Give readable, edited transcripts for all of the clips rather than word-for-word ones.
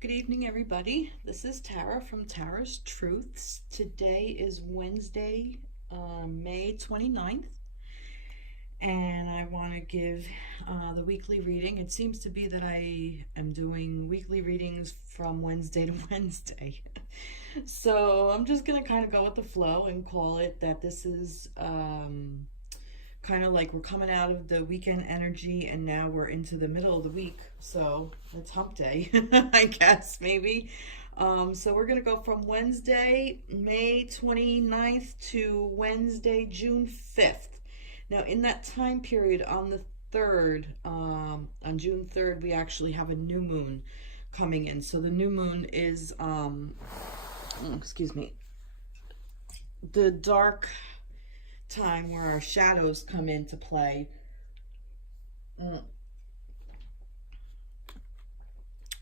Good evening, everybody. This is Tara from Tara's Truths. Today is Wednesday, May 29th, and I want to give the weekly reading. It seems to be that I am doing weekly readings from Wednesday to Wednesday. So I'm just going to kind of go with the flow and call it that this is kind of like we're coming out of the weekend energy and now we're into the middle of the week. So it's hump day, I guess, maybe. So we're going to go from Wednesday, May 29th to Wednesday, June 5th. Now, in that time period, on the 3rd, on June 3rd, we actually have a new moon coming in. So the new moon is, excuse me, the dark time where our shadows come into play.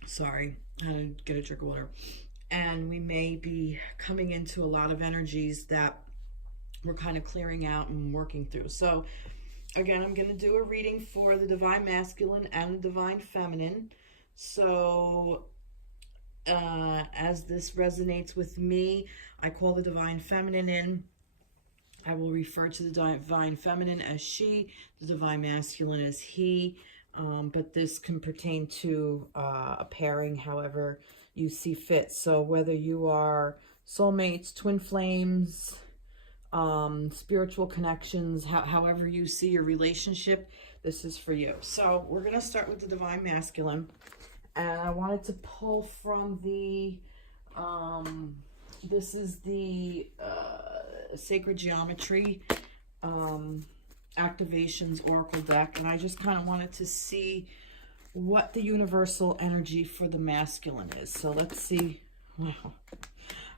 Sorry, I had to get a drink of water. And we may be coming into a lot of energies that we're kind of clearing out and working through. So, again, I'm going to do a reading for the Divine Masculine and the Divine Feminine. So, as this resonates with me, I call the Divine Feminine in. I will refer to the Divine Feminine as she, the Divine Masculine as he, but this can pertain to a pairing however you see fit. So whether you are soulmates, twin flames, spiritual connections, however you see your relationship, this is for you. So we're going to start with the Divine Masculine. And I wanted to pull from the, this is the Sacred Geometry Activations Oracle deck. And I just kind of wanted to see what the universal energy for the masculine is. So let's see. Wow.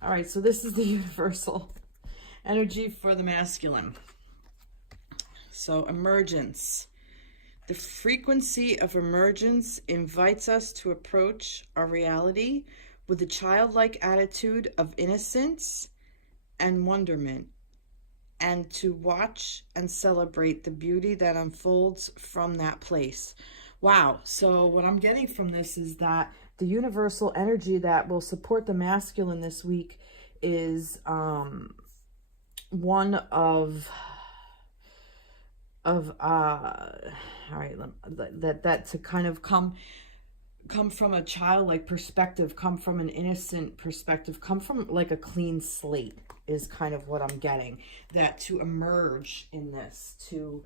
All right, so this is the universal energy for the masculine. So emergence. The frequency of emergence invites us to approach our reality with a childlike attitude of innocence and wonderment, and to watch and celebrate the beauty that unfolds from that place. Wow. So what I'm getting from this is that the universal energy that will support the masculine this week is one of all right, that to kind of come from a childlike perspective, come from an innocent perspective, come from like a clean slate is kind of what I'm getting. That to emerge in this, to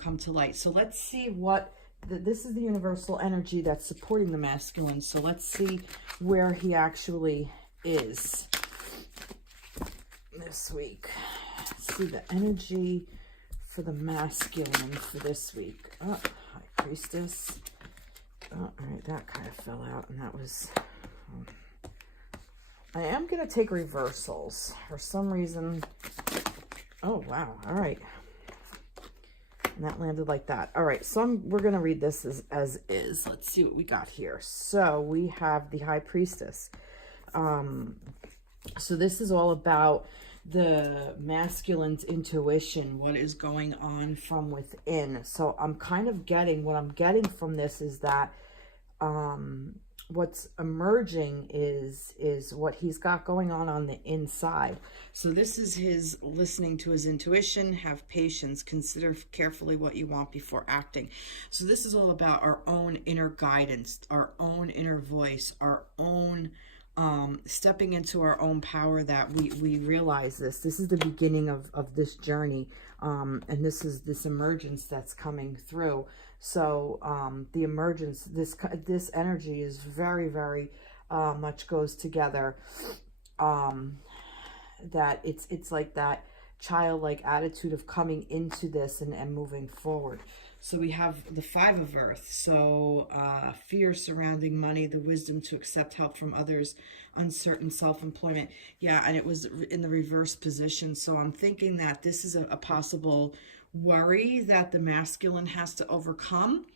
come to light. So let's see what this is, the universal energy that's supporting the masculine. So let's see where he actually is this week. Let's see the energy for the masculine for this week. Oh, High Priestess. Oh, all right, that kind of fell out, and that was... I am going to take reversals. For some reason... Oh, wow. All right. And that landed like that. All right, so we're going to read this as is. Let's see what we got here. So we have the High Priestess. So this is all about the masculine's intuition, what is going on from within. So I'm kind of getting, what I'm getting from this is that what's emerging is what he's got going on the inside. So this is his listening to his intuition. Have patience, consider carefully what you want before acting. So this is all about our own inner guidance, our own inner voice, our own stepping into our own power, that we realize this is the beginning of this journey, and this is this emergence that's coming through. So the emergence, this energy is very, very much goes together, that it's like that childlike attitude of coming into this and moving forward. So we have the Five of Earth. So fear surrounding money, the wisdom to accept help from others, uncertain self-employment. Yeah, and it was in the reverse position. So I'm thinking that this is a possible worry that the masculine has to overcome.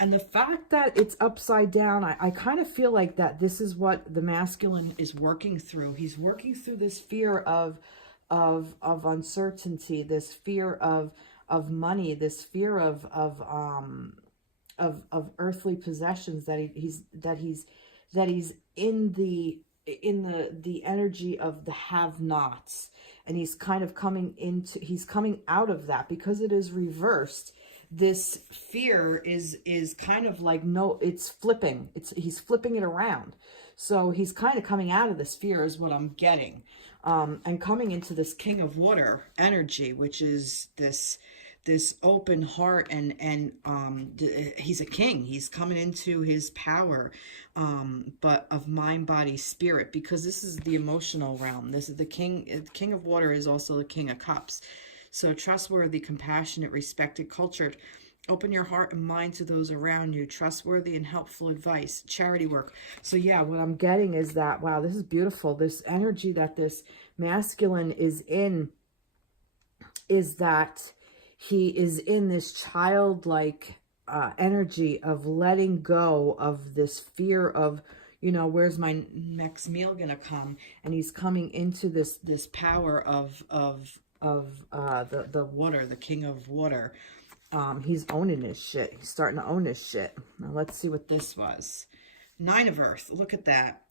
And the fact that it's upside down, I kind of feel like that this is what the masculine is working through. He's working through this fear of uncertainty, this fear of money, this fear of earthly possessions that he's that he's in the energy of the have-nots, and he's kind of he's coming out of that because it is reversed. This fear is kind of like, no, it's flipping. He's flipping it around. So he's kind of coming out of this fear is what I'm getting. And coming into this King of Water energy, which is this open heart, and he's a king. He's coming into his power, but of mind, body, spirit, because this is the emotional realm. This is the King of Water is also the King of Cups. So trustworthy, compassionate, respected, cultured. Open your heart and mind to those around you. Trustworthy and helpful advice. Charity work. So yeah, what I'm getting is that, wow, this is beautiful. This energy that this masculine is in is that he is in this childlike energy of letting go of this fear of, you know, where's my next meal gonna come? And he's coming into this power of the water, the King of Water. He's owning his shit. He's starting to own his shit. Now let's see what this was. Nine of Earth. Look at that.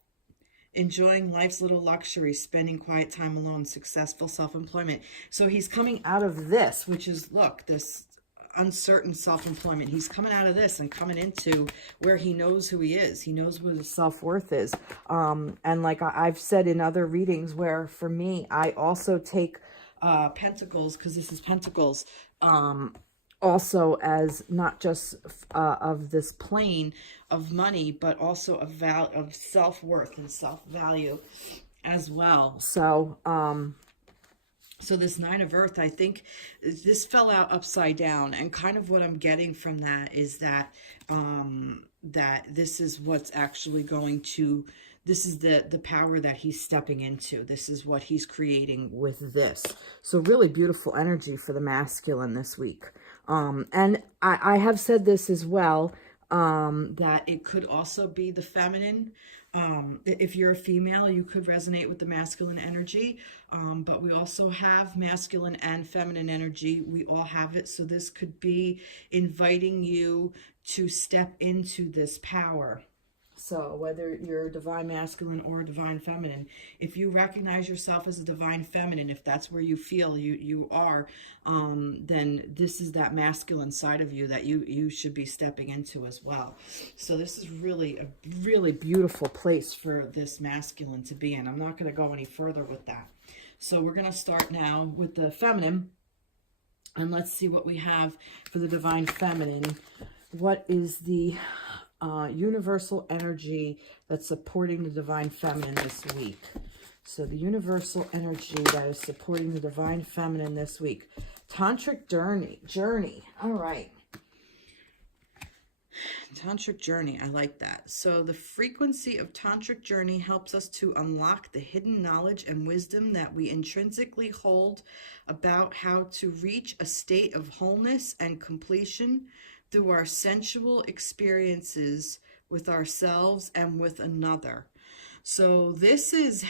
Enjoying life's little luxuries, spending quiet time alone, successful self-employment. So he's coming out of this, which is, look, this uncertain self-employment. He's coming out of this and coming into where he knows who he is. He knows what his self-worth is. And like I've said in other readings, where for me, I also take Pentacles, because this is Pentacles, also as not just of this plane of money, but also of self-worth and self-value as well. So so this Nine of Earth, I think this fell out upside down, and kind of what I'm getting from that is that that this is what's actually going to, this is the power that he's stepping into. This is what he's creating with this. So really beautiful energy for the masculine this week. And I have said this as well, that it could also be the feminine. If you're a female, you could resonate with the masculine energy, but we also have masculine and feminine energy. We all have it. So this could be inviting you to step into this power. So whether you're a divine masculine or a divine feminine, if you recognize yourself as a divine feminine, if that's where you feel you are, then this is that masculine side of you that you should be stepping into as well. So this is really a really beautiful place for this masculine to be in. I'm not going to go any further with that. So we're going to start now with the feminine, and let's see what we have for the divine feminine. What is the universal energy that's supporting the divine feminine this week? So the universal energy that is supporting the divine feminine this week. Tantric journey. All right. Tantric journey. I like that. So the frequency of tantric journey helps us to unlock the hidden knowledge and wisdom that we intrinsically hold about how to reach a state of wholeness and completion through our sensual experiences with ourselves and with another. So this is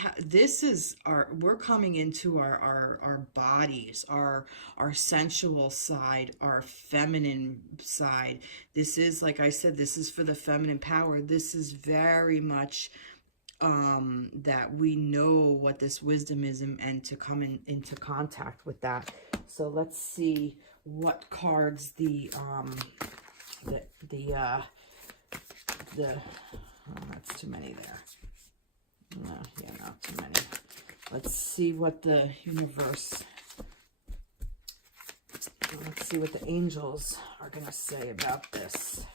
we're coming into our bodies, our sensual side, our feminine side. This is, like I said, this is for the feminine power. This is very much that we know what this wisdom is, and to come into contact with that. So let's see what cards oh, that's too many there. No, yeah, not too many. Let's see what the universe, let's see what the angels are going to say about this.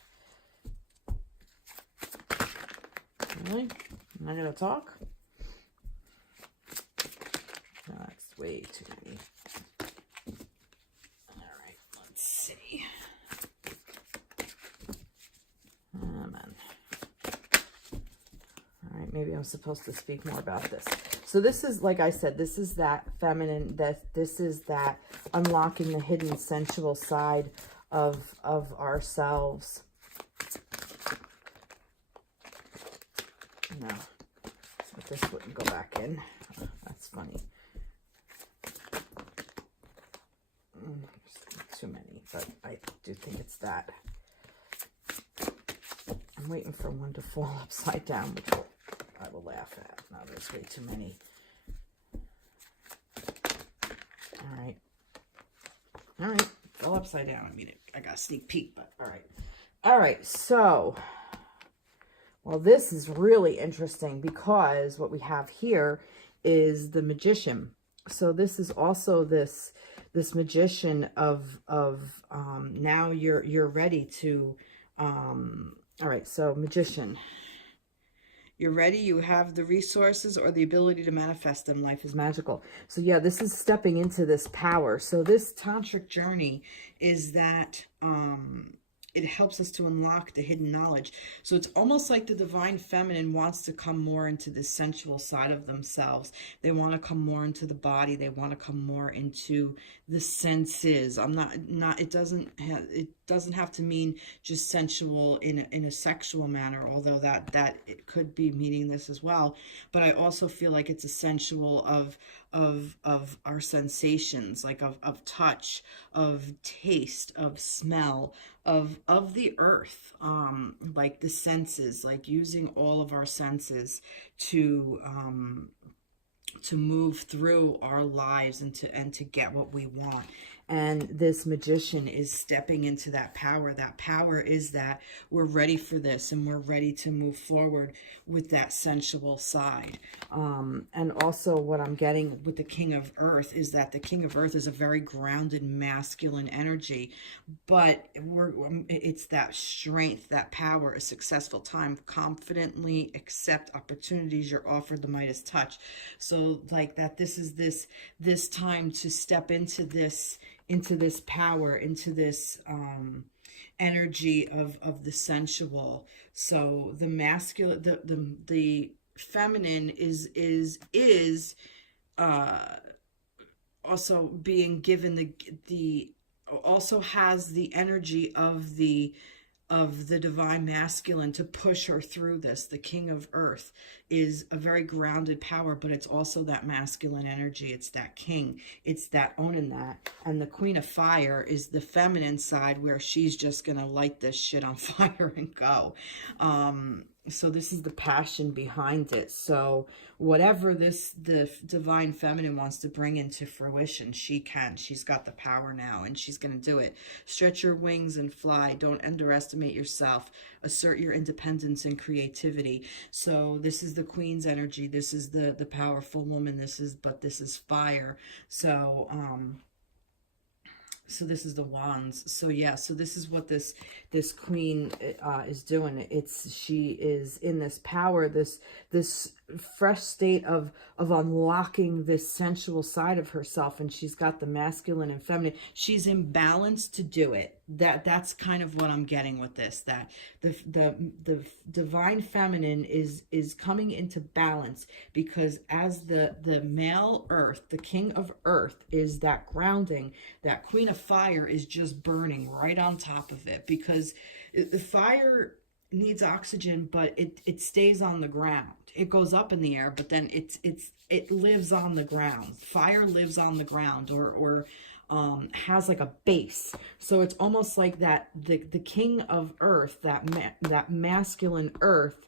Really? Am I going to talk? No, that's way too many. All right, let's see. Maybe I'm supposed to speak more about this. So this is, like I said, this is that feminine, this is that unlocking the hidden sensual side of ourselves. No, but this wouldn't go back in. That's funny. Too many, but I do think it's that. I'm waiting for one to fall upside down, which I will laugh at. No, there's way too many. All right. All right. Fell upside down. I mean, I got a sneak peek, but all right. All right. So, well, this is really interesting because what we have here is the Magician. So this is also this magician of now you're ready to all right, so Magician, you're ready, you have the resources or the ability to manifest them. Life is magical. So yeah, this is stepping into this power. So this tantric journey is that it helps us to unlock the hidden knowledge. So it's almost like the divine feminine wants to come more into the sensual side of themselves. They want to come more into the body. They want to come more into the senses. It doesn't have to mean just sensual in a sexual manner, although that it could be meaning this as well. But I also feel like it's a sensual of our sensations, like of touch, of taste, of smell, of the earth, like the senses, like using all of our senses to move through our lives and to get what we want. And this Magician is stepping into that power. That power is that we're ready for this and we're ready to move forward with that sensual side. And also what I'm getting with the King of Earth is that the King of Earth is a very grounded masculine energy, but it's that strength, that power, a successful time, confidently accept opportunities you're offered, the Midas touch. So like that, this is this time to step into this power, into this energy of the sensual. So the masculine, the feminine is also being given the also has the energy of the divine masculine to push her through this. The King of Earth is a very grounded power, but it's also that masculine energy. It's that king. It's that owning that. And the Queen of Fire is the feminine side, where she's just going to light this shit on fire and go. So this is the passion behind it. So whatever the divine feminine wants to bring into fruition, she can. She's got the power now, and she's going to do it. Stretch your wings and fly. Don't underestimate yourself. Assert your independence and creativity. So this is the Queen's energy. This is the powerful woman. This is fire. So so this is the Wands. So yeah, so this is what this Queen is doing. She is in this power, this fresh state of unlocking this sensual side of herself, and she's got the masculine and feminine. She's in balance to do it. That's kind of what I'm getting with this, that the divine feminine is coming into balance, because as the male earth, the King of Earth, is that grounding, that Queen of Fire is just burning right on top of it, because the fire needs oxygen, but it stays on the ground. It goes up in the air, but then it lives on the ground. Fire lives on the ground, or has like a base. So it's almost like that the King of Earth, that masculine earth,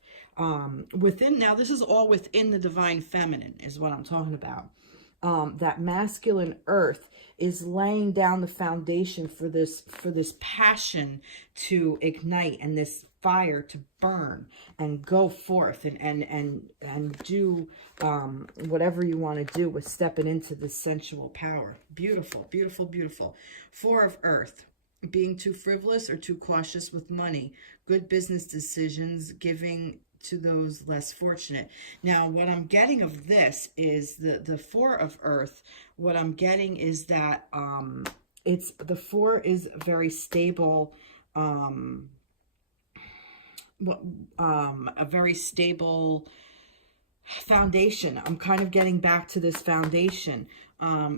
within, now this is all within the divine feminine is what I'm talking about. That masculine earth is laying down the foundation for this passion to ignite, and this fire to burn and go forth and do whatever you want to do with stepping into the sensual power. Beautiful, beautiful, beautiful. Four of Earth. Being too frivolous or too cautious with money. Good business decisions, giving to those less fortunate. Now, what I'm getting of this is the Four of Earth. What I'm getting is that it's the Four is very stable, a very stable foundation. I'm kind of getting back to this foundation.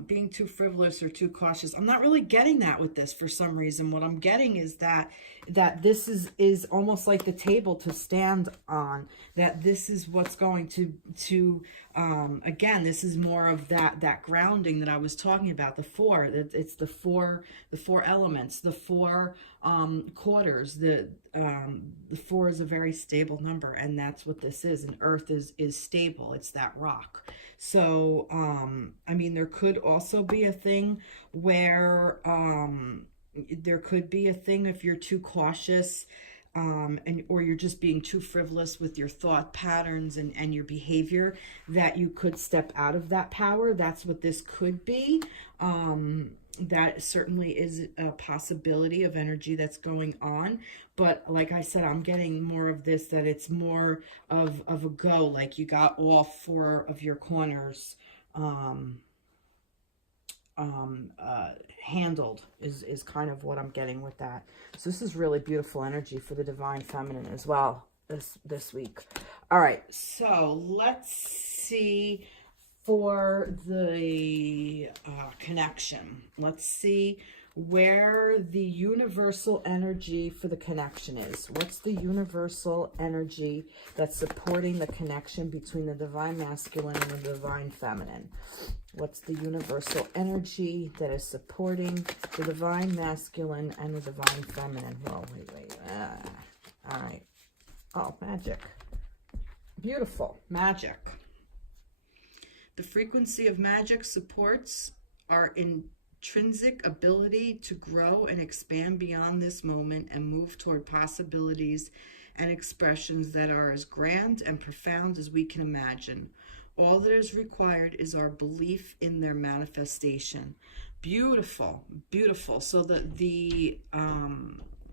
being too frivolous or too cautious. I'm not really getting that with this for some reason. What I'm getting is that this is almost like the table to stand on, that this is what's going to again, this is more of that grounding that I was talking about. The four, it's the four elements, the four quarters. The 4 is a very stable number, and that's what this is. And earth is stable. It's that rock. So I mean, there could also be a thing where there could be a thing if you're too cautious, or you're just being too frivolous with your thought patterns and your behavior, that you could step out of that power. That's what this could be. That certainly is a possibility of energy that's going on. But like I said, I'm getting more of this, that it's more of a go, like you got all 4 of your corners handled is kind of what I'm getting with that. So this is really beautiful energy for the divine feminine as well this week. All right, so let's see for the connection. Let's see where the universal energy for the connection is. What's the universal energy that's supporting the connection between the divine masculine and the divine feminine? What's the universal energy that is supporting the divine masculine and the divine feminine? Whoa, wait. All right. Oh, magic. Beautiful. Magic. The frequency of magic supports our intrinsic ability to grow and expand beyond this moment and move toward possibilities and expressions that are as grand and profound as we can imagine. All that is required is our belief in their manifestation. Beautiful, beautiful. So the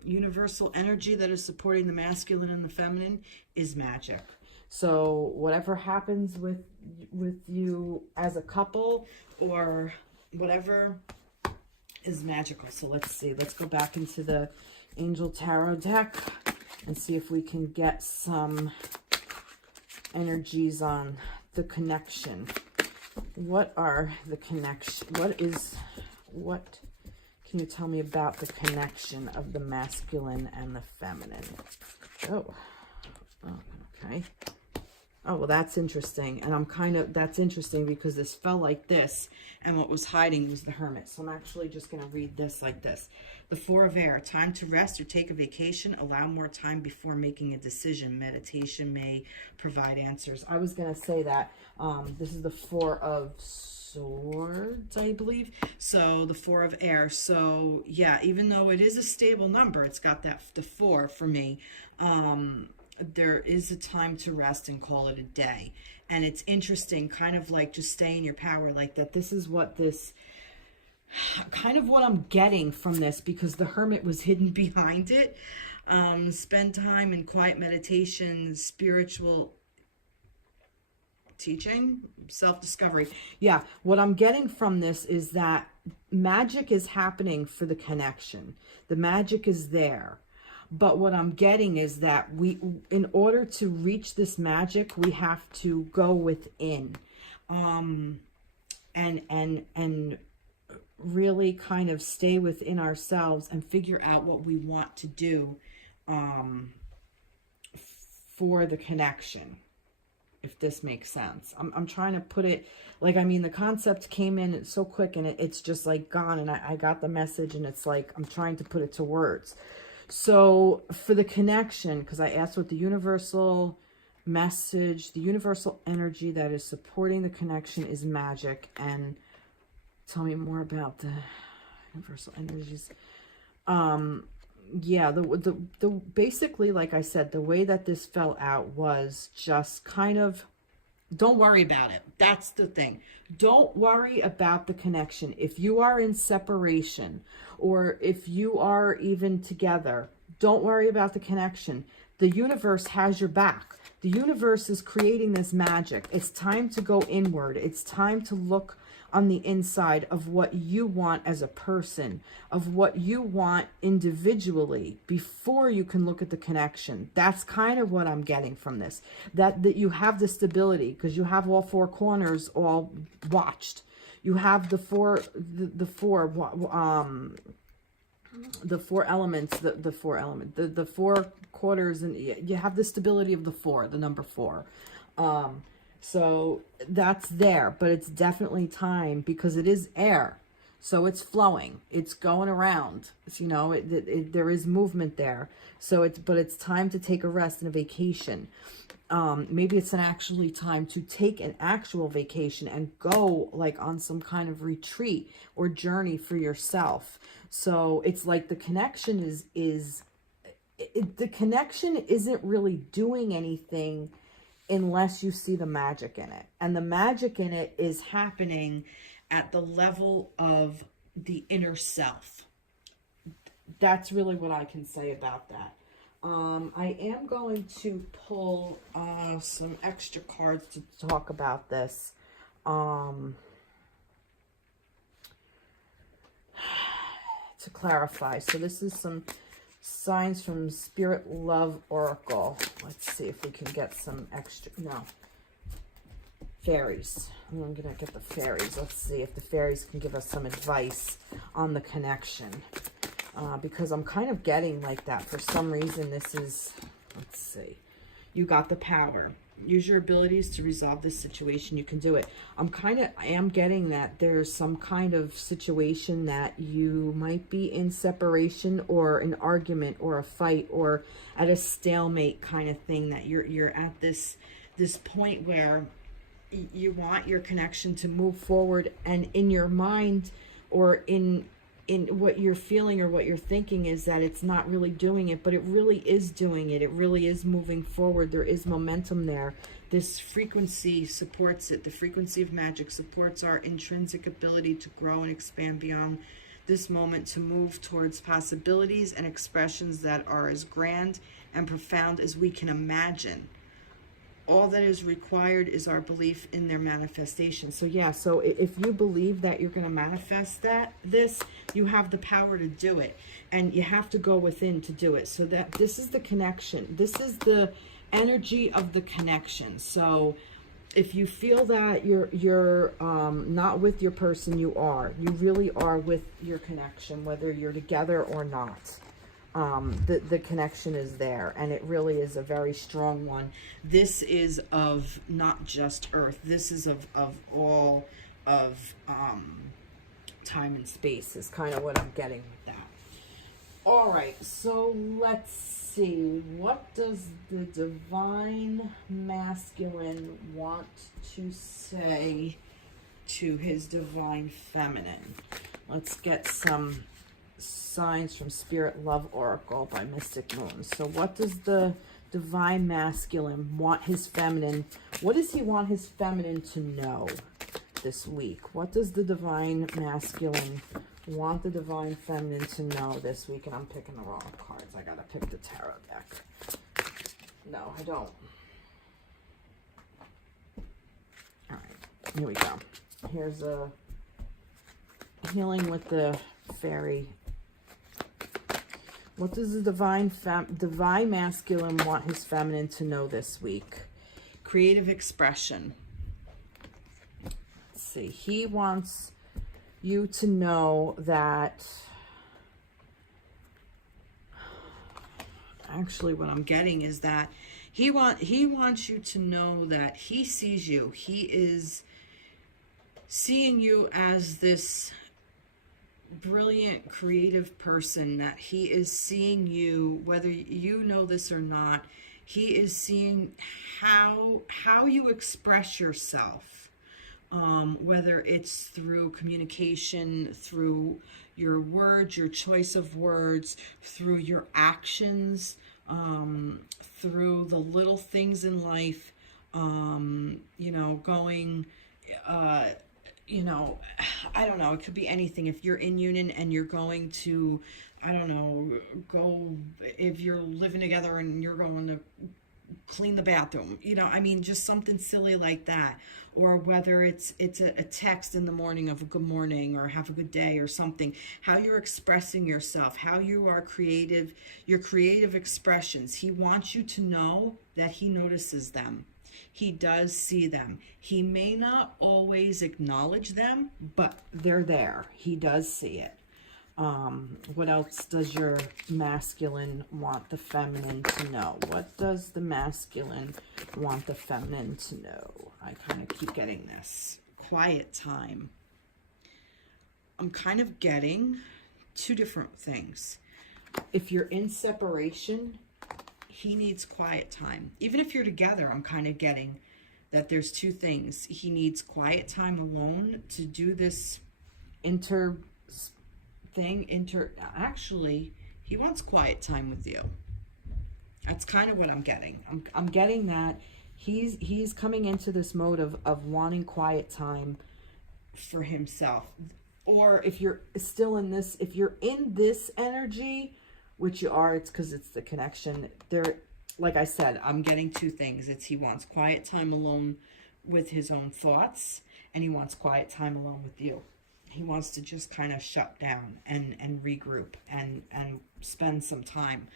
universal energy that is supporting the masculine and the feminine is magic. So whatever happens with you as a couple or whatever is magical. So let's see. Let's go back into the Angel Tarot deck and see if we can get some energies on the connection. What are the connection? What can you tell me about the connection of the masculine and the feminine? Oh, okay. Oh, well, that's interesting. And that's interesting because this fell like this, and what was hiding was the Hermit. So I'm actually just going to read this like this. The 4 of Air, time to rest or take a vacation. Allow more time before making a decision. Meditation may provide answers. I was going to say that this is the 4 of Swords, I believe. So the 4 of Air. So yeah, even though it is a stable number, it's got the 4 for me. There is a time to rest and call it a day. And it's interesting, kind of like just stay in your power like that. This is what this, kind of what I'm getting from this, because the Hermit was hidden behind it. Spend time in quiet meditation, spiritual teaching, self-discovery. Yeah, what I'm getting from this is that magic is happening for the connection. The magic is there. But what I'm getting is that in order to reach this magic, we have to go within, and really kind of stay within ourselves and figure out what we want to do, for the connection, if this makes sense. I'm trying to put it, like, I mean, the concept came in so quick and it's just like gone, and I got the message, and it's like, I'm trying to put it to words. So for the connection, because I asked what the universal message, the universal energy that is supporting the connection is magic. And tell me more about the universal energies. Yeah, the basically, like I said, the way that this fell out was just kind of, don't worry about it. That's the thing. Don't worry about the connection. If you are in separation, or if you are even together, don't worry about the connection. The universe has your back. The universe is creating this magic. It's time to go inward. It's time to look on the inside of what you want as a person, of what you want individually, before you can look at the connection. That's kind of what I'm getting from this. That you have the stability, because you have all 4 corners all watched. You have the four elements, the four quarters, and you have the stability of the four, the number four. So that's there, but it's definitely time, because it is air. So it's flowing, it's going around. It's, you know, there is movement there. So but it's time to take a rest and a vacation. Maybe it's actually time to take an actual vacation and go like on some kind of retreat or journey for yourself. So it's like the connection the connection isn't really doing anything unless you see the magic in it. And the magic in it is happening at the level of the inner self. That's really what I can say about that. I am going to pull some extra cards to talk about this. To clarify. So this is some signs from Spirit Love Oracle. Let's see if we can get some extra. No. Fairies. I'm going to get the fairies. Let's see if the fairies can give us some advice on the connection. Because I'm kind of getting like that. For some reason, this is, let's see. You got the power. Use your abilities to resolve this situation. You can do it. I am getting that there's some kind of situation that you might be in separation or an argument or a fight or at a stalemate kind of thing, that you're at this point where you want your connection to move forward, and in your mind or in what you're feeling or what you're thinking is that it's not really doing it, but it really is doing it. It really is moving forward. There is momentum there. This frequency supports it. The frequency of magic supports our intrinsic ability to grow and expand beyond this moment, to move towards possibilities and expressions that are as grand and profound as we can imagine. All that is required is our belief in their manifestation. So yeah, so if you believe that you're going to manifest this, you have the power to do it, and you have to go within to do it. So that this is the connection. This is the energy of the connection. So if you feel that you're not with your person, you really are with your connection, whether you're together or not. The connection is there, and it really is a very strong one. This is of not just Earth. This is of all of time and space, is kind of what I'm getting with that. All right, so let's see. What does the Divine Masculine want to say to his Divine Feminine? Let's get some signs from Spirit Love Oracle by Mystic Moon. So what does the Divine Masculine want his feminine? What does he want his feminine to know this week? What does the Divine Masculine want the Divine Feminine to know this week? And I'm picking the wrong cards. I gotta pick the tarot deck. No, I don't. All right, here we go. Here's a healing with the fairy. What does the Divine Masculine want his feminine to know this week? Creative expression. Let's see. He wants you to know that, actually what I'm getting is that he wants you to know that he sees you. He is seeing you as this brilliant, creative person, that he is seeing you, whether you know this or not. He is seeing how you express yourself, whether it's through communication, through your words, your choice of words, through your actions, through the little things in life, you know, going, you know, I don't know, it could be anything. If you're in union and you're going to, I don't know, if you're living together and you're going to clean the bathroom, you know, I mean, just something silly like that. Or whether it's a text in the morning of a good morning or have a good day or something, how you're expressing yourself, how you are creative, your creative expressions. He wants you to know that he notices them. He does see them. He may not always acknowledge them, but they're there. He does see it. What else does your masculine want the feminine to know? What does the masculine want the feminine to know? I kind of keep getting this. Quiet time. I'm kind of getting two different things. If you're in separation, he needs quiet time. Even if you're together, I'm kind of getting that there's two things. He needs quiet time alone to do this actually, he wants quiet time with you. That's kind of what I'm getting. I'm getting that he's coming into this mode of wanting quiet time for himself. Or if you're still in this, if you're in this energy, which you are, it's because it's the connection. There, like I said, I'm getting two things. It's he wants quiet time alone with his own thoughts, and he wants quiet time alone with you. He wants to just kind of shut down and regroup and spend some time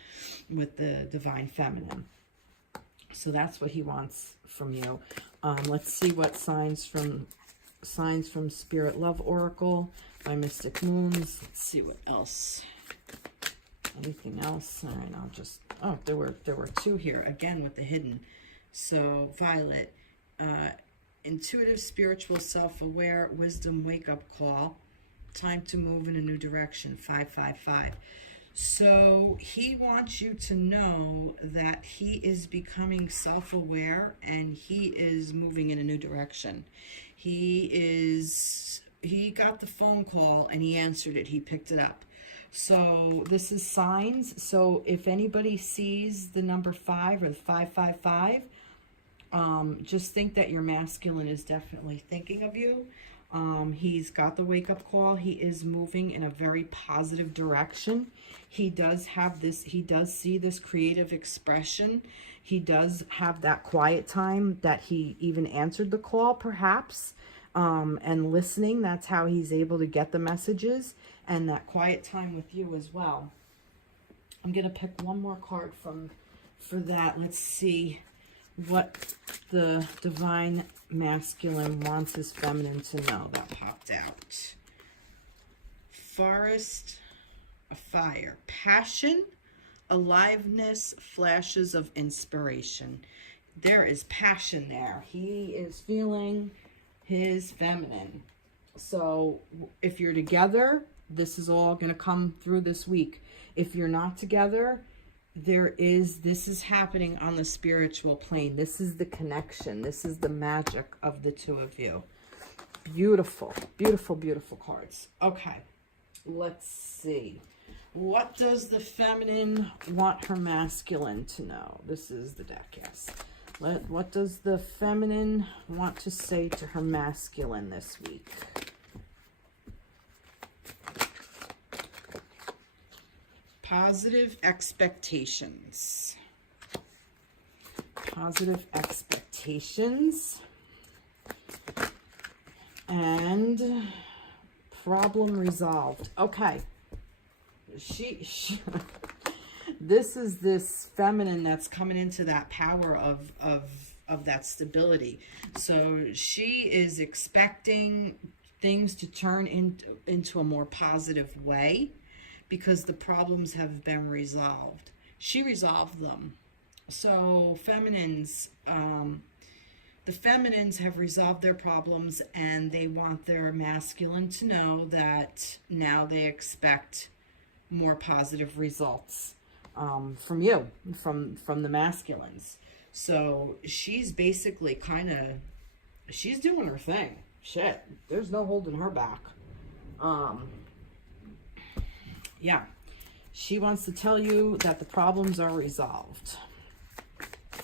with the divine feminine. So that's what he wants from you. Let's see what signs from Spirit Love Oracle by Mystic Moons. Let's see what else. Anything else? All right, I'll just, oh, there were two here again with the hidden. So Violet, intuitive, spiritual, self-aware, wisdom, wake-up call, time to move in a new direction, 555. So he wants you to know that he is becoming self-aware and he is moving in a new direction. He got the phone call and he answered it. He picked it up. So this is signs. So if anybody sees the number 5 or the 555, just think that your masculine is definitely thinking of you. He's got the wake-up call. He is moving in a very positive direction. He does have this, he does see this creative expression. He does have that quiet time that he even answered the call, perhaps, and listening. That's how he's able to get the messages, and that quiet time with you as well. I'm going to pick one more card for that. Let's see what the divine masculine wants his feminine to know. That popped out. Forest of fire. Passion, aliveness, flashes of inspiration. There is passion there. He is feeling his feminine. So if you're together, this is all going to come through this week. If you're not together, this is happening on the spiritual plane. This is the connection. This is the magic of the two of you. Beautiful, beautiful, beautiful cards. Okay, let's see. What does the feminine want her masculine to know? This is the deck, yes. What does the feminine want to say to her masculine this week? Positive expectations. Positive expectations. And problem resolved. Okay. This is this feminine that's coming into that power of that stability. So she is expecting things to turn into a more positive way, because the problems have been resolved. She resolved them. So feminines, the feminines have resolved their problems, and they want their masculine to know that now they expect more positive results from you, from the masculines. So she's basically she's doing her thing. Shit, there's no holding her back. Yeah, she wants to tell you that the problems are resolved,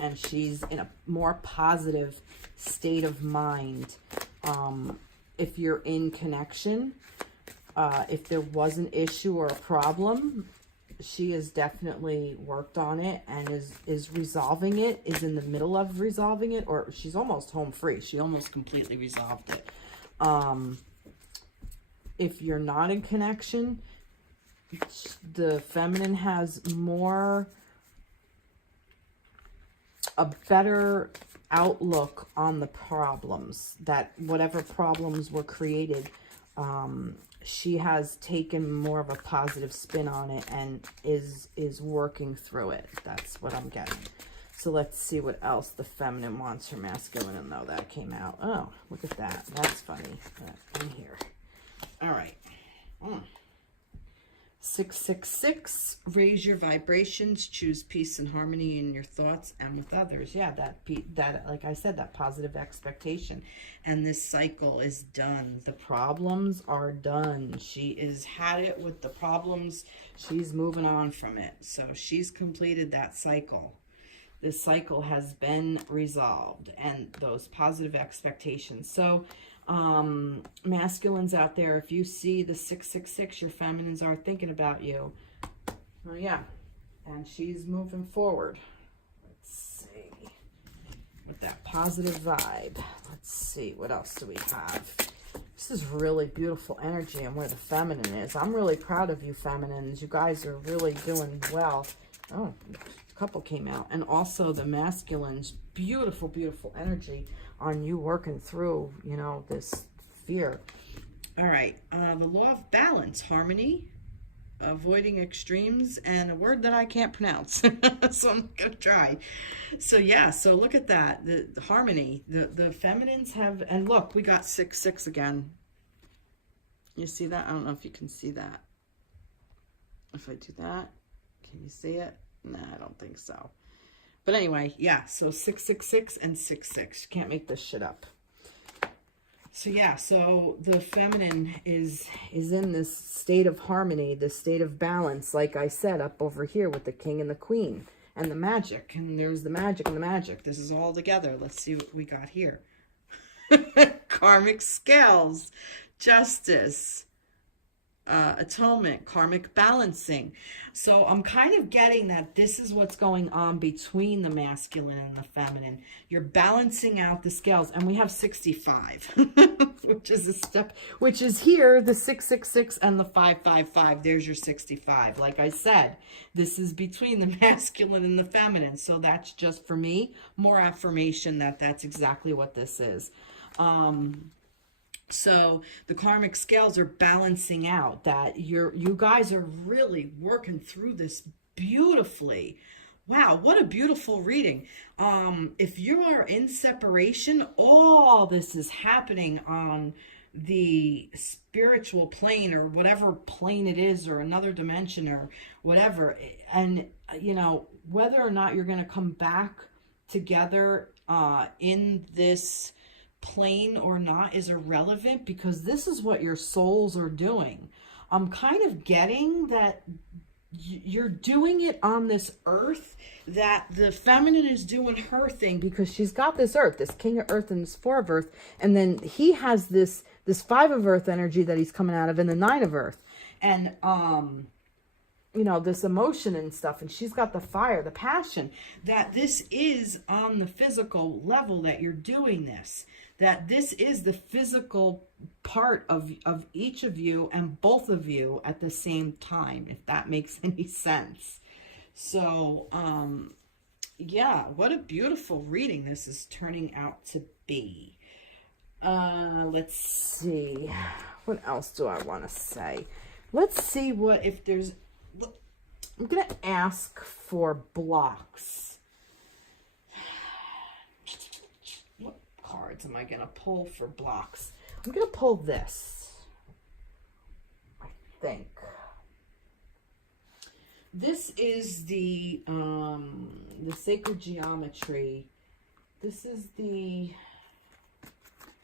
and she's in a more positive state of mind. If you're in connection, if there was an issue or a problem, she has definitely worked on it and is resolving it, is in the middle of resolving it, or she's almost home free. She almost completely resolved it. If you're not in connection, the feminine has a better outlook on the problems, that whatever problems were created, she has taken more of a positive spin on it and is working through it. That's what I'm getting. So let's see what else the feminine wants her masculine to know. That came out. Oh, look at that. That's funny. In here. All right. 666, raise your vibrations, choose peace and harmony in your thoughts and with others. Yeah, that like I said, that positive expectation. And this cycle is done. The problems are done. She has had it with the problems. She's moving on from it. So she's completed that cycle. This cycle has been resolved, and those positive expectations. So masculines out there, if you see the 666, your feminines are thinking about you. Oh yeah, and she's moving forward. Let's see, with that positive vibe. Let's see, what else do we have? This is really beautiful energy and where the feminine is. I'm really proud of you feminines. You guys are really doing well. Oh, a couple came out. And also the masculines, beautiful, beautiful energy on you working through, you know, this fear. All right, the law of balance, harmony, avoiding extremes, and a word that I can't pronounce. So I'm going to try. So yeah, so look at that, the harmony, the feminines have, and look, we got 6-6 again. You see that? I don't know if you can see that. If I do that, can you see it? Nah, I don't think so. But anyway, yeah, so 666 and 66. Can't make this shit up. So yeah, so the feminine is in this state of harmony, this state of balance, like I said, up over here with the king and the queen and the magic. And there's the magic and the magic. This is all together. Let's see what we got here. Karmic scales, justice, atonement, karmic balancing. So I'm kind of getting that this is what's going on between the masculine and the feminine. You're balancing out the scales, and we have 65, which is a step, which is here, the 666 and the 555. There's your 65. Like I said, this is between the masculine and the feminine. So that's just, for me, more affirmation that that's exactly what this is. So the karmic scales are balancing out that you guys are really working through this beautifully. Wow, what a beautiful reading. If you are in separation, all this is happening on the spiritual plane or whatever plane it is, or another dimension or whatever. And, you know, whether or not you're going to come back together in this plane or not is irrelevant, because this is what your souls are doing. I'm kind of getting that you're doing it on this earth, that the feminine is doing her thing because she's got this earth, this king of earth and this 4 of earth, and then he has this 5 of earth energy that he's coming out of, and the 9 of earth, and you know, this emotion and stuff, and she's got the fire, the passion, that this is on the physical level that you're doing this, that this is the physical part of each of you and both of you at the same time, if that makes any sense. So, yeah, what a beautiful reading this is turning out to be. Let's see. What else do I want to say? Let's see what, if there's, I'm going to ask for blocks. What cards am I going to pull for blocks? I'm going to pull this, I think. This is the sacred geometry. This is the,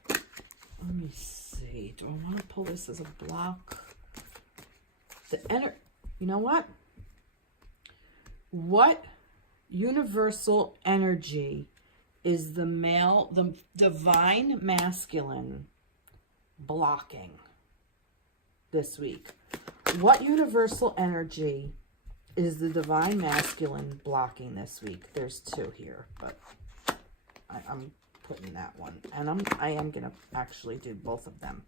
let me see. Do I want to pull this as a block? You know what? What universal energy is the divine masculine blocking this week? What universal energy is the divine masculine blocking this week? There's 2 here, but I'm putting that one, and I am gonna actually do both of them.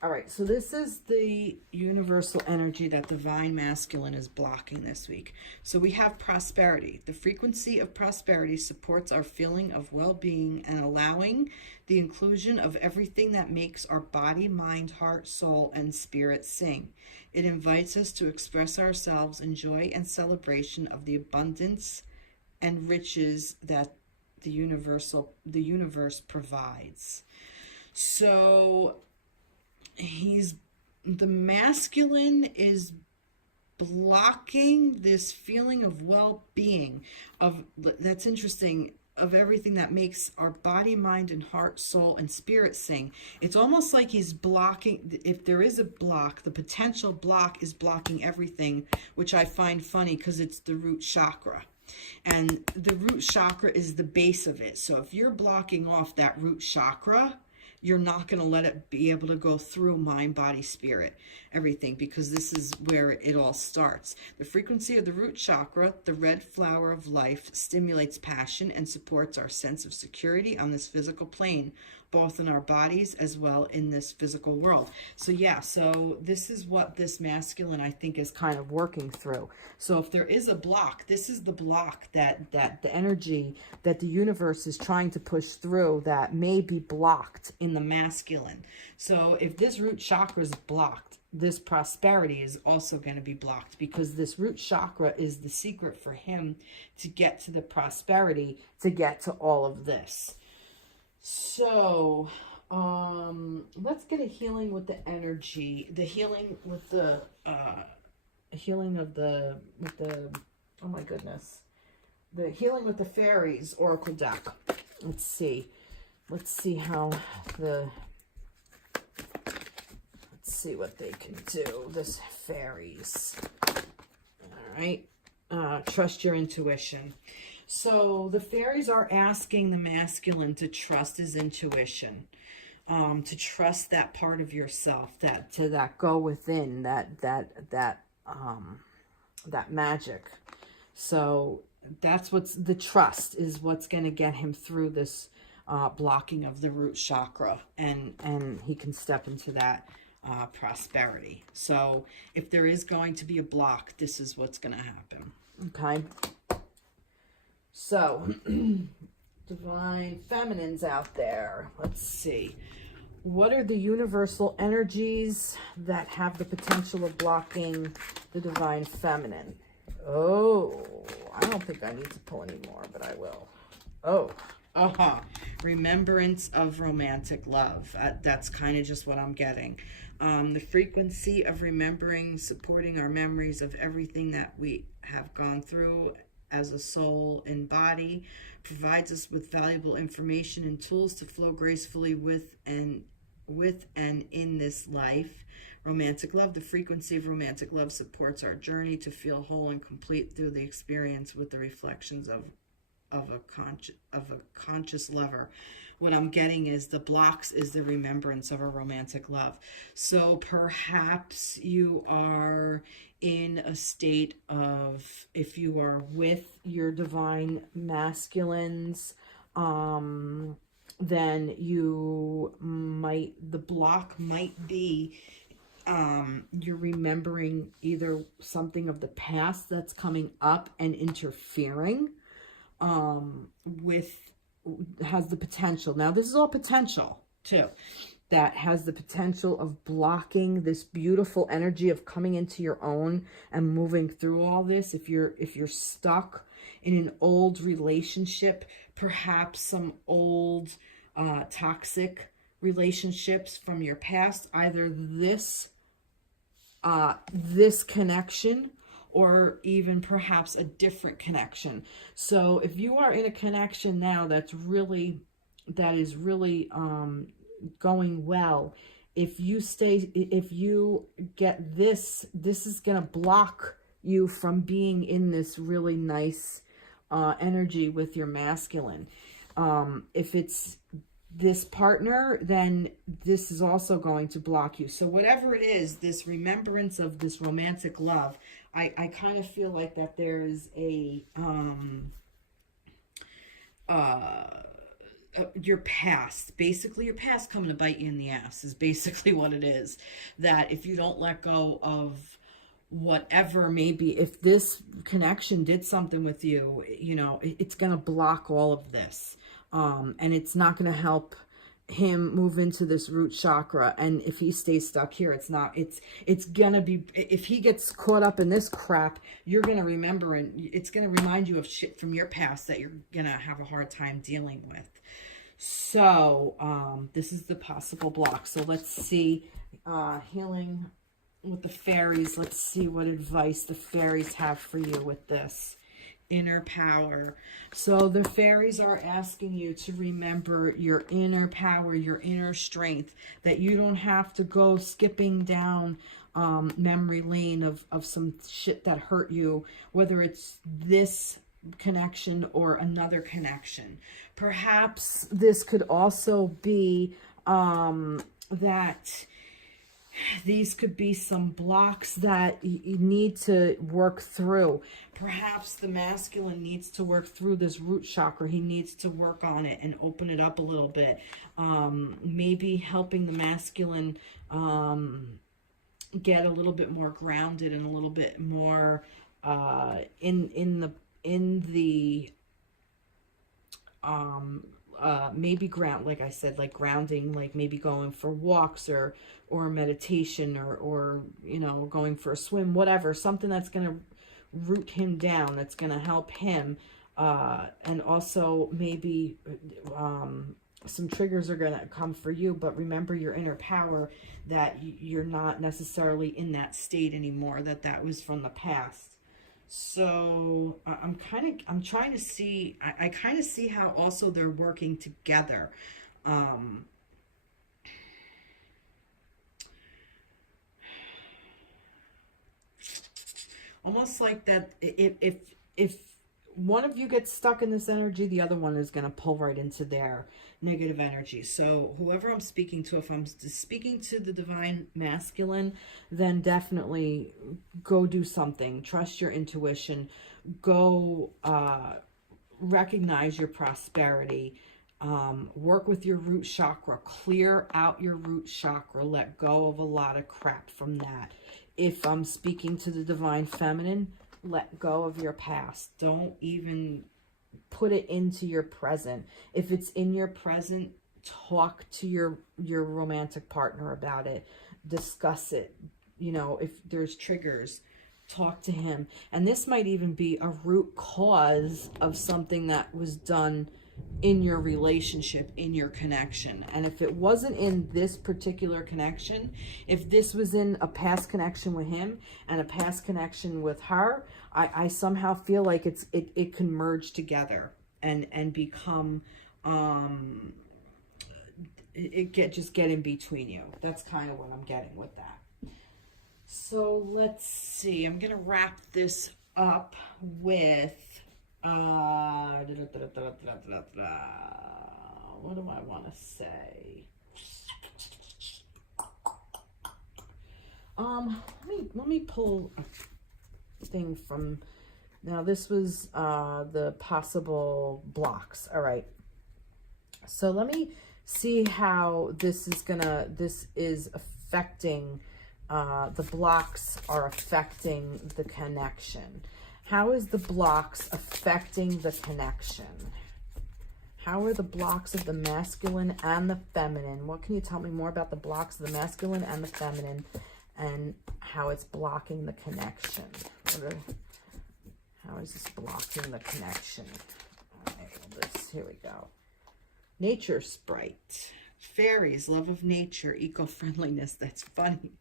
All right, so this is the universal energy that divine masculine is blocking this week. So we have prosperity. The frequency of prosperity supports our feeling of well-being and allowing the inclusion of everything that makes our body, mind, heart, soul, and spirit sing. It invites us to express ourselves in joy and celebration of the abundance and riches that the universe provides. So the masculine is blocking this feeling of well-being, that's interesting, of everything that makes our body, mind, and heart, soul, and spirit sing. It's almost like he's blocking, if there is a block, the potential block is blocking everything, which I find funny because it's the root chakra. And the root chakra is the base of it. So if you're blocking off that root chakra, you're not going to let it be able to go through mind, body, spirit, everything, because this is where it all starts. The frequency of the root chakra, the red flower of life, stimulates passion and supports our sense of security on this physical plane, both in our bodies as well in this physical world. So yeah, so this is what this masculine, I think, is kind of working through. So if there is a block, this is the block that the energy that the universe is trying to push through that may be blocked in the masculine. So if this root chakra is blocked, this prosperity is also going to be blocked, because this root chakra is the secret for him to get to the prosperity, to get to all of this. So let's get a healing with the energy, the healing with the healing of the oh my goodness, the healing with the fairies oracle deck. Let's see how let's see what they can do, this fairies. All right, trust your intuition. So the fairies are asking the masculine to trust his intuition, to trust that part of yourself, that go within, that magic. So that's what's the trust is what's going to get him through this blocking of the root chakra, and he can step into that prosperity. So if there is going to be a block, this is what's going to happen. Okay. So, divine feminines out there, let's see. What are the universal energies that have the potential of blocking the divine feminine? Oh, I don't think I need to pull any more, but I will. Oh, remembrance of romantic love. That's kind of just what I'm getting. The frequency of remembering, supporting our memories of everything that we have gone through as a soul and body, provides us with valuable information and tools to flow gracefully with and in this life. Romantic love. The frequency of romantic love supports our journey to feel whole and complete through the experience with the reflections of a conscious lover. What I'm getting is the blocks is the remembrance of a romantic love. So perhaps you are in a state of, if you are with your divine masculines, then the block might be you're remembering either something of the past that's coming up and interfering has the potential. Now this is all potential too, that has the potential of blocking this beautiful energy of coming into your own and moving through all this. If you're stuck in an old relationship, perhaps some old toxic relationships from your past, either this connection or even perhaps a different connection. So if you are in a connection now that is really going well, if you get this is going to block you from being in this really nice energy with your masculine. If it's this partner, then this is also going to block you. So whatever it is, this remembrance of this romantic love, I kind of feel like that there is a your past, basically your past coming to bite you in the ass is basically what it is. That if you don't let go of whatever, maybe if this connection did something with you, you know, it's going to block all of this. And it's not going to help him move into this root chakra. And if he stays stuck here, it's gonna be, if he gets caught up in this crap, you're gonna remember, and it's gonna remind you of shit from your past that you're gonna have a hard time dealing with. So this is the possible block. So let's see, healing with the fairies. Let's see what advice the fairies have for you with this. Inner power. So the fairies are asking you to remember your inner power, your inner strength, that you don't have to go skipping down memory lane of some shit that hurt you, whether it's this connection or another connection. Perhaps this could also be that these could be some blocks that you need to work through. Perhaps the masculine needs to work through this root chakra. He needs to work on it and open it up a little bit. Maybe helping the masculine get a little bit more grounded and a little bit more maybe ground, like I said, like grounding, like maybe going for walks or meditation or you know, going for a swim, whatever, something that's going to root him down, that's going to help him. And also maybe some triggers are going to come for you, but remember your inner power, that you're not necessarily in that state anymore, that was from the past. So I'm trying to see, I kind of see how also they're working together. Almost like that if one of you gets stuck in this energy, the other one is going to pull right into their negative energy. So whoever I'm speaking to, if I'm speaking to the divine masculine, then definitely go do something. Trust your intuition. Go recognize your prosperity. Work with your root chakra. Clear out your root chakra. Let go of a lot of crap from that. If I'm speaking to the divine feminine, let go of your past. Don't even put it into your present. If it's in your present, talk to your romantic partner about it. Discuss it. You know, if there's triggers, talk to him. And this might even be a root cause of something that was done in your relationship, in your connection. And if it wasn't in this particular connection, if this was in a past connection with him and a past connection with her, I somehow feel like it can merge together and become just get in between you. That's kind of what I'm getting with that. So let's see, I'm gonna wrap this up with what do I want to say? Let me pull a thing from, now this was the possible blocks. All right, so let me see how this is affecting, the blocks are affecting the connection. How is the blocks affecting the connection? How are the blocks of the masculine and the feminine? What can you tell me more about the blocks of the masculine and the feminine and how it's blocking the connection? How is this blocking the connection? All right, well, here we go. Nature sprite. Fairies, love of nature, eco-friendliness. That's funny.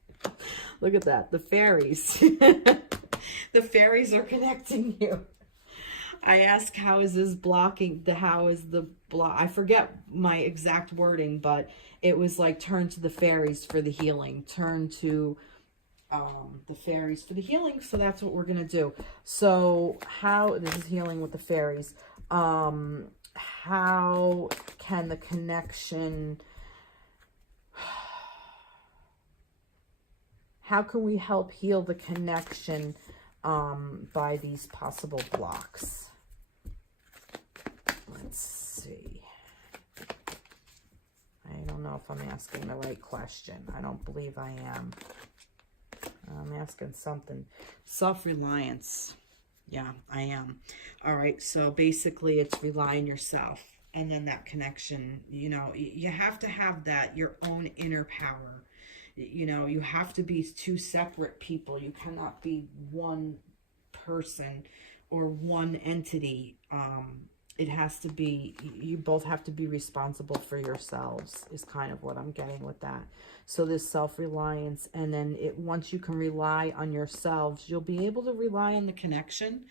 Look at that. The fairies. The fairies are connecting you. I ask, how is this blocking? How is the block? I forget my exact wording, but it was like, turn to the fairies for the healing. Turn to the fairies for the healing. So that's what we're going to do. So this is healing with the fairies. How can the connection... How can we help heal the connection by these possible blocks? Let's see. if I'm asking the right question. I don't believe I am. I'm asking something. Self-reliance. Yeah, I am. All right, so basically it's rely on yourself. And then that connection, you know, you have to have that, your own inner power. You know, you have to be two separate people. You cannot be one person or one entity. It has to be, you both have to be responsible for yourselves, is kind of what I'm getting with that. So this self-reliance, and then once you can rely on yourselves, you'll be able to rely on the connection.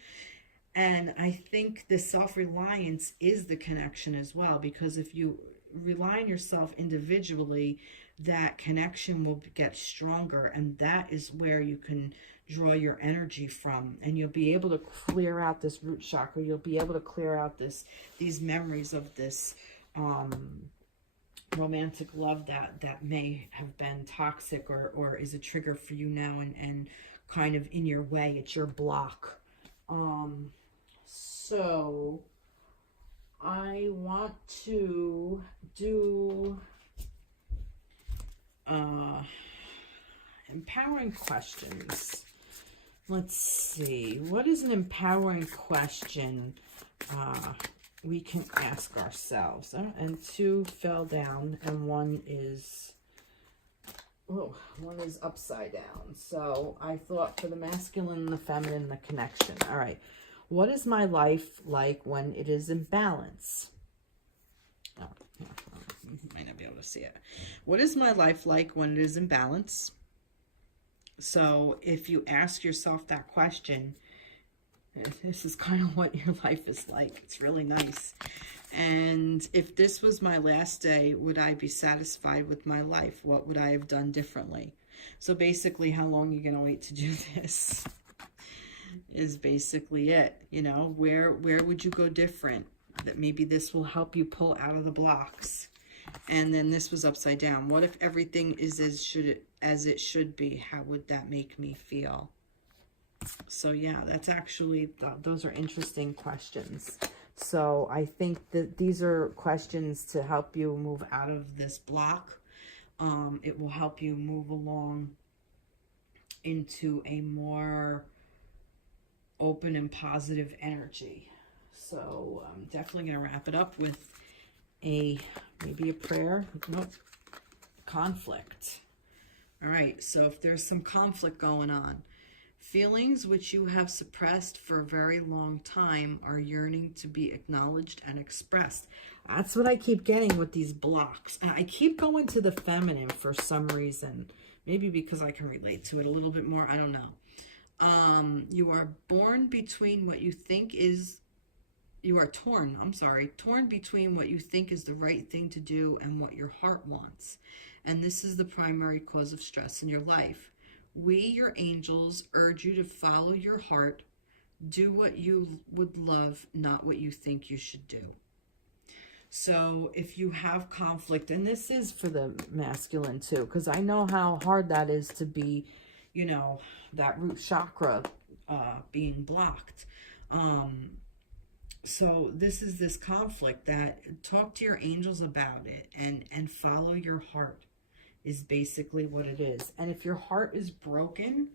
And I think the self-reliance is the connection as well, because if you rely on yourself individually, that connection will get stronger, and that is where you can draw your energy from, and you'll be able to clear out this root chakra. You'll be able to clear out these memories of this romantic love that may have been toxic or is a trigger for you now, and kind of in your way. It's your block. So I want to do empowering questions. Let's see. What is an empowering question we can ask ourselves? And two fell down, and one is upside down. So I thought for the masculine, the feminine, the connection. All right. What is my life like when it is in balance? Oh, yeah, you might not be able to see it. What is my life like when it is in balance? So if you ask yourself that question, this is kind of what your life is like. It's really nice. And if this was my last day, would I be satisfied with my life? What would I have done differently? So basically, how long are you going to wait to do this? Is basically it. You know, where would you go different? That maybe this will help you pull out of the blocks. And then this was upside down. What if everything is as it should be? How would that make me feel? So yeah, that's actually, those are interesting questions. So I think that these are questions to help you move out of this block. It will help you move along into a more open and positive energy. So I'm definitely going to wrap it up with maybe a prayer. Nope. Conflict. All right, so if there's some conflict going on, feelings which you have suppressed for a very long time are yearning to be acknowledged and expressed. That's what I keep getting with these blocks. And I keep going to the feminine for some reason. Maybe because I can relate to it a little bit more. I don't know. You are born between what you think is... You are torn between what you think is the right thing to do and what your heart wants. And this is the primary cause of stress in your life. We, your angels, urge you to follow your heart. Do what you would love, not what you think you should do. So if you have conflict, and this is for the masculine too, because I know how hard that is to be, you know, that root chakra being blocked. So this is this conflict that talk to your angels about it and follow your heart is basically what it is. And if your heart is broken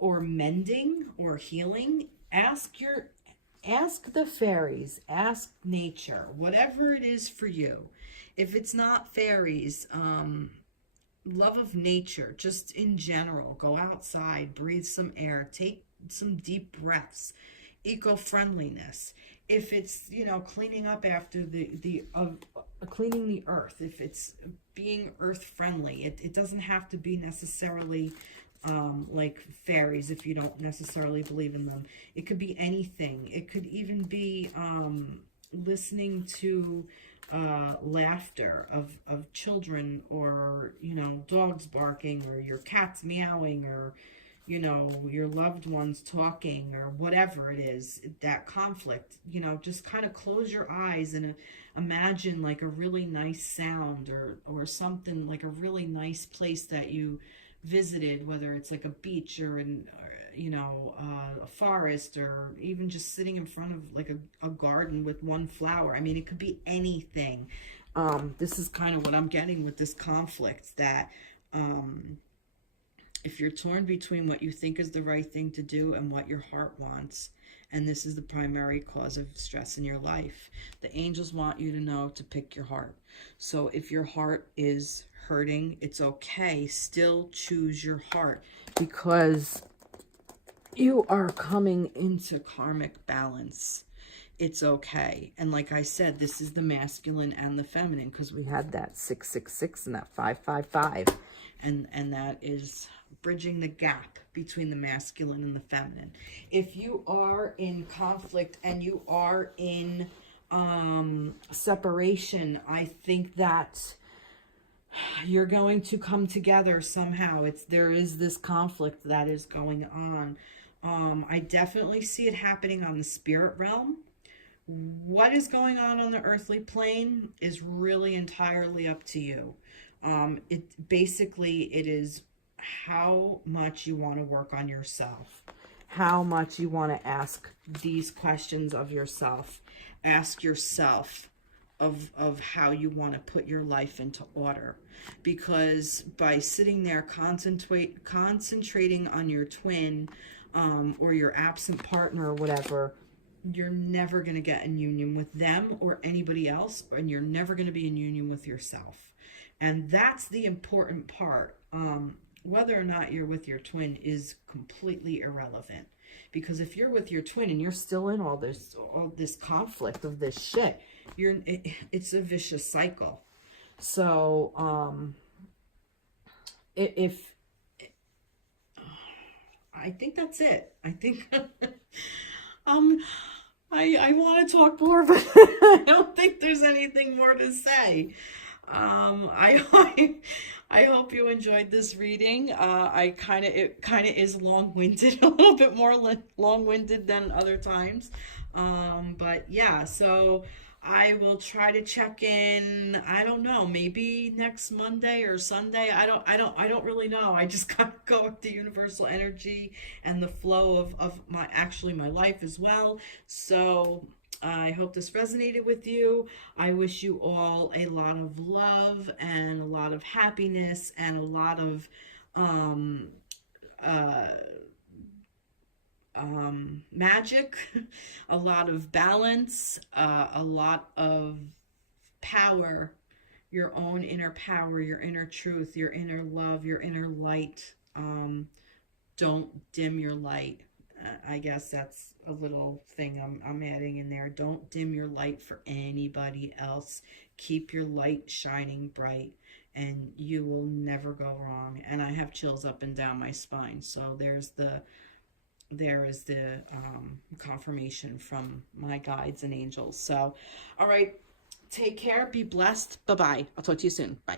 or mending or healing, ask the fairies, ask nature, whatever it is for you. If it's not fairies, love of nature, just in general, go outside, breathe some air, take some deep breaths. Eco-friendliness, if it's, you know, cleaning up after cleaning the earth, if it's being earth friendly, it doesn't have to be necessarily like fairies if you don't necessarily believe in them. It could be anything. It could even be listening to laughter of children, or, you know, dogs barking, or your cats meowing, or, you know, your loved ones talking, or whatever it is, that conflict. You know, just kind of close your eyes and imagine like a really nice sound, or something, like a really nice place that you visited, whether it's like a beach or you know, a forest, or even just sitting in front of like a garden with one flower. I mean, it could be anything. This is kind of what I'm getting with this conflict, that if you're torn between what you think is the right thing to do and what your heart wants, and this is the primary cause of stress in your life, the angels want you to know to pick your heart. So if your heart is hurting, it's okay. Still choose your heart, because you are coming into karmic balance. It's okay. And like I said, this is the masculine and the feminine, because we had that 666 and that 555. And that is bridging the gap between the masculine and the feminine. If you are in conflict and you are in separation, I think that you're going to come together somehow. There is this conflict that is going on. I definitely see it happening on the spirit realm. What is going on the earthly plane is really entirely up to you. It is how much you want to work on yourself, how much you want to ask these questions of yourself. Ask yourself of how you want to put your life into order, because by sitting there concentrating on your twin or your absent partner or whatever, you're never going to get in union with them or anybody else, and you're never going to be in union with yourself. And that's the important part. Whether or not you're with your twin is completely irrelevant, because if you're with your twin and you're still in all this conflict of this shit, it's a vicious cycle. So I think that's it. I think I want to talk more, but I don't think there's anything more to say. I hope you enjoyed this reading. It kind of is long-winded, a little bit more long-winded than other times. But yeah, so I will try to check in. I don't know, maybe next Monday or Sunday. I don't really know. I just kind of go with the universal energy and the flow of my life as well. So I hope this resonated with you. I wish you all a lot of love and a lot of happiness and a lot of magic, a lot of balance, a lot of power, your own inner power, your inner truth, your inner love, your inner light. Don't dim your light. I guess that's a little thing I'm adding in there. Don't dim your light for anybody else. Keep your light shining bright, and you will never go wrong. And I have chills up and down my spine. So there is the confirmation from my guides and angels. So, all right, take care. Be blessed. Bye-bye. I'll talk to you soon. Bye.